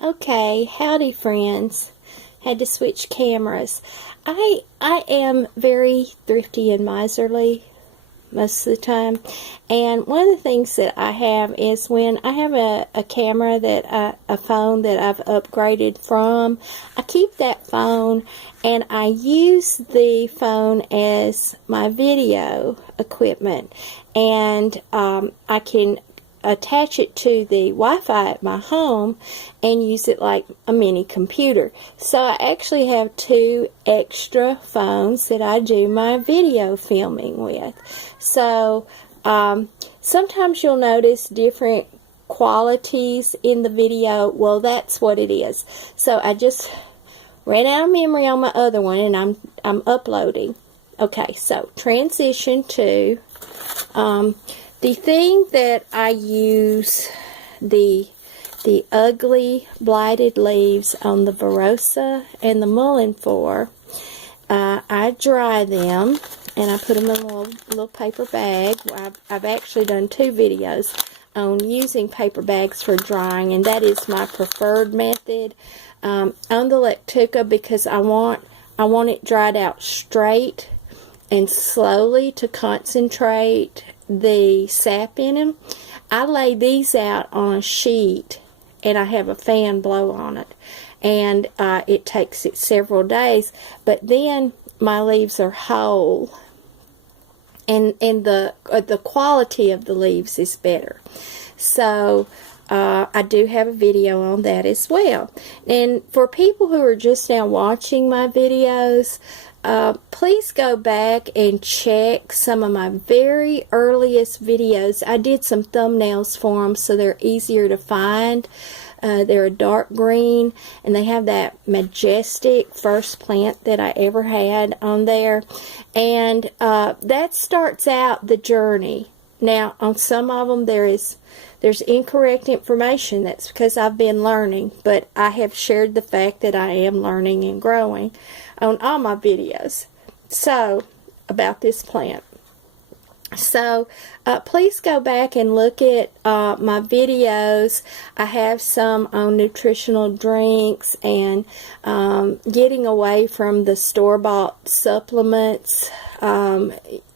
Okay, howdy friends. Had to switch cameras. I am very thrifty and miserly most of the time, and one of the things that I have is when I have a camera a phone that I've upgraded from, I keep that phone and I use the phone as my video equipment, and I can attach it to the Wi-Fi at my home and use it like a mini computer. So I actually have two extra phones that I do my video filming with. So sometimes you'll notice different qualities in the video. Well, that's what it is. So I just ran out of memory on my other one and I'm uploading. Okay, so transition to the thing that I use the ugly blighted leaves on the Verosa and the mullein for. I dry them and I put them in a little paper bag. I've actually done 2 videos on using paper bags for drying, and that is my preferred method on the Lectuca, because I want it dried out straight and slowly to concentrate the sap in them. I lay these out on a sheet and I have a fan blow on it, and it takes it several days, but then my leaves are whole and the quality of the leaves is better. So I do have a video on that as well. And for people who are just now watching my videos, please go back and check some of my very earliest videos. I did some thumbnails for them so they're easier to find. They're a dark green and they have that majestic first plant that I ever had on there. And that starts out the journey. Now on some of them there's incorrect information. That's because I've been learning, but I have shared the fact that I am learning and growing on all my videos about this plant. So please go back and look at my videos. I have some on nutritional drinks and getting away from the store-bought supplements,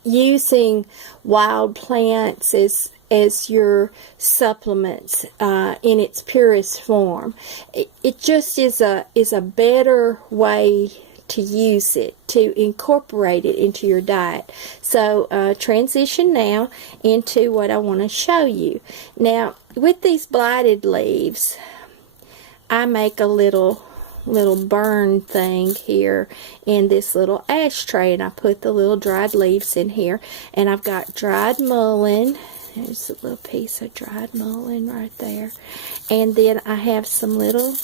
using wild plants as your supplements in its purest form. It just is a better way to use it, to incorporate it into your diet. So transition now into what I want to show you. Now with these blighted leaves, I make a little burn thing here in this little ashtray, and I put the little dried leaves in here, and I've got dried mullein. There's a little piece of dried mullein right there, and then I have some little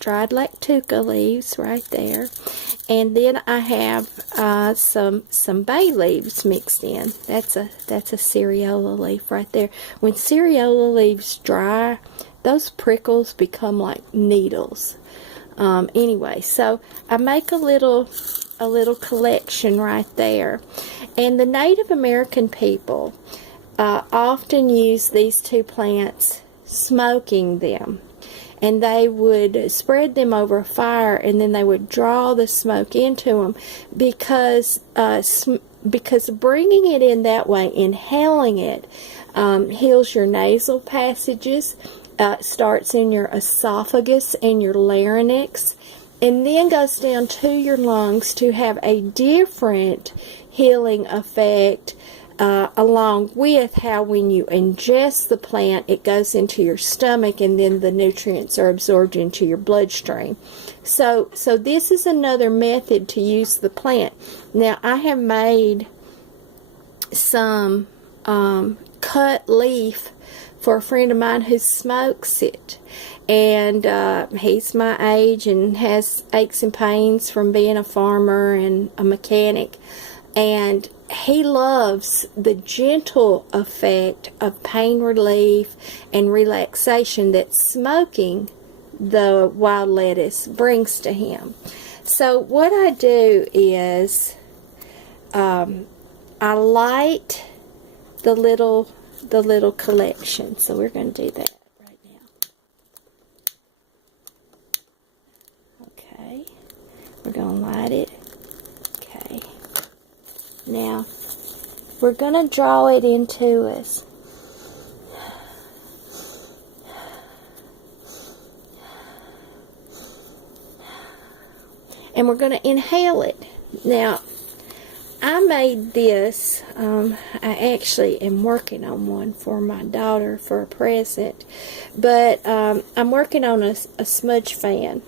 dried Lectuca leaves right there, and then I have some bay leaves mixed in. That's a cereola leaf right there. When cereola leaves dry, those prickles become like needles. Anyway, so I make a little collection right there, and the Native American people often use these 2 plants smoking them, and they would spread them over a fire and then they would draw the smoke into them, because bringing it in that way, inhaling it, heals your nasal passages. Starts in your esophagus and your larynx, and then goes down to your lungs to have a different healing effect, along with how when you ingest the plant, it goes into your stomach and then the nutrients are absorbed into your bloodstream. So this is another method to use the plant. Now I have made some cut leaf for a friend of mine who smokes it, and he's my age and has aches and pains from being a farmer and a mechanic, and he loves the gentle effect of pain relief and relaxation that smoking the wild lettuce brings to him. So what I do is I light the little collection. So we're going to do that right now. We're going to light it. Okay. Now, we're going to draw it into us. And we're going to inhale it. Now, I made this. I actually am working on one for my daughter for a present. But I'm working on a smudge fan.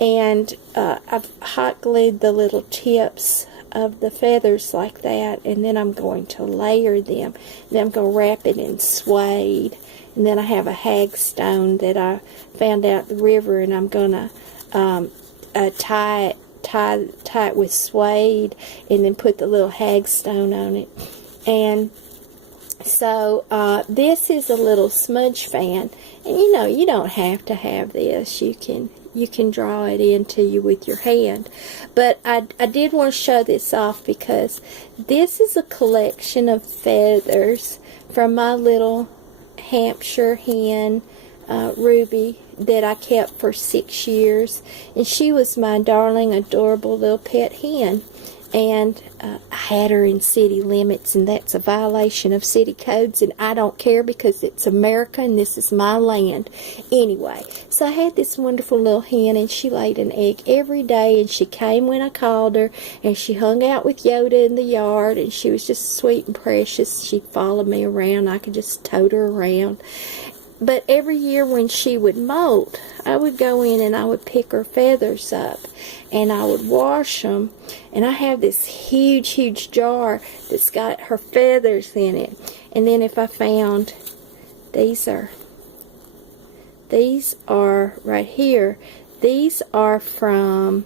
And I've hot glued the little tips of the feathers like that. And then I'm going to layer them. Then I'm going to wrap it in suede. And then I have a hagstone that I found out the river. And I'm going to tie it with suede, and then put the little hagstone on it. And so this is a little smudge fan, and you don't have to have this. You can draw it into you with your hand. But I did want to show this off because this is a collection of feathers from my little Hampshire hen, Ruby, that I kept for 6 years, and she was my darling, adorable little pet hen. And I had her in city limits, and that's a violation of city codes, and I don't care because it's America and this is my land. Anyway, so I had this wonderful little hen, and she laid an egg every day, and she came when I called her, and she hung out with Yoda in the yard, and she was just sweet and precious. She followed me around. I could just tote her around. But every year when she would molt, I would go in and I would pick her feathers up, and I would wash them. And I have this huge, huge jar that's got her feathers in it. And then if I found, these are right here. These are from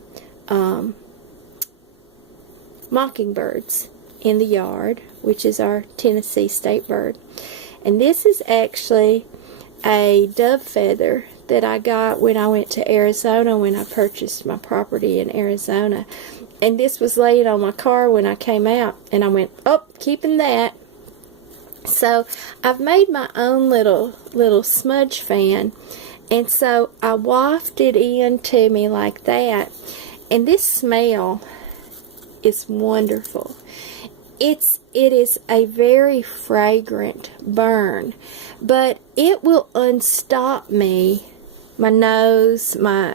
mockingbirds in the yard, which is our Tennessee state bird. And this is actually a dove feather that I got when I went to Arizona, when I purchased my property in Arizona. And this was laying on my car when I came out, and I went, oh, keeping that. So I've made my own little smudge fan, and so I wafted into me like that. And this smell is wonderful. It is a very fragrant burn, but it will unstop me, my nose, my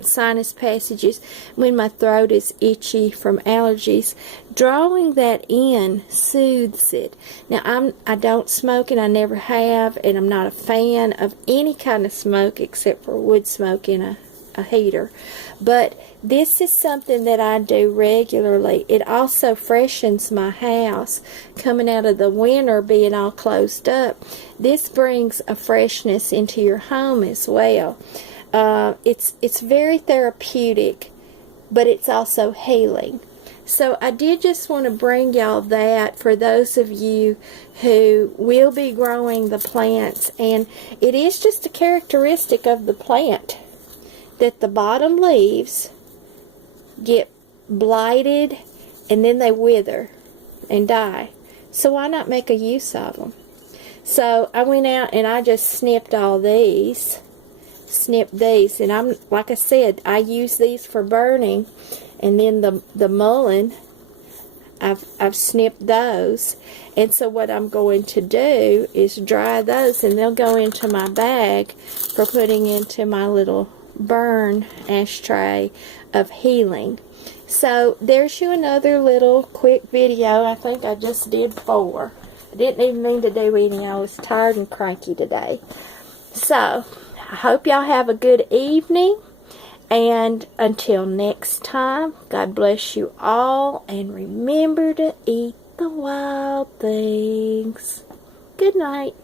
sinus passages, when my throat is itchy from allergies. Drawing that in soothes it. Now, I don't smoke, and I never have, and I'm not a fan of any kind of smoke except for wood smoke in a heater. But this is something that I do regularly. It also freshens my house. Coming out of the winter, being all closed up, this brings a freshness into your home as well. It's very therapeutic, but it's also healing. So I did just want to bring y'all that for those of you who will be growing the plants. And it is just a characteristic of the plant that the bottom leaves get blighted and then they wither and die. So why not make a use of them? So I went out and I just snipped all these. Snipped these. And I'm, like I said, I use these for burning. And then the mullein, I've snipped those. And so what I'm going to do is dry those, and they'll go into my bag for putting into my little burn ashtray of healing. So there's you another little quick video. I think I just did 4. I didn't even mean to do any. I was tired and cranky today. So I hope y'all have a good evening, and until next time, God bless you all, and remember to eat the wild things. Good night.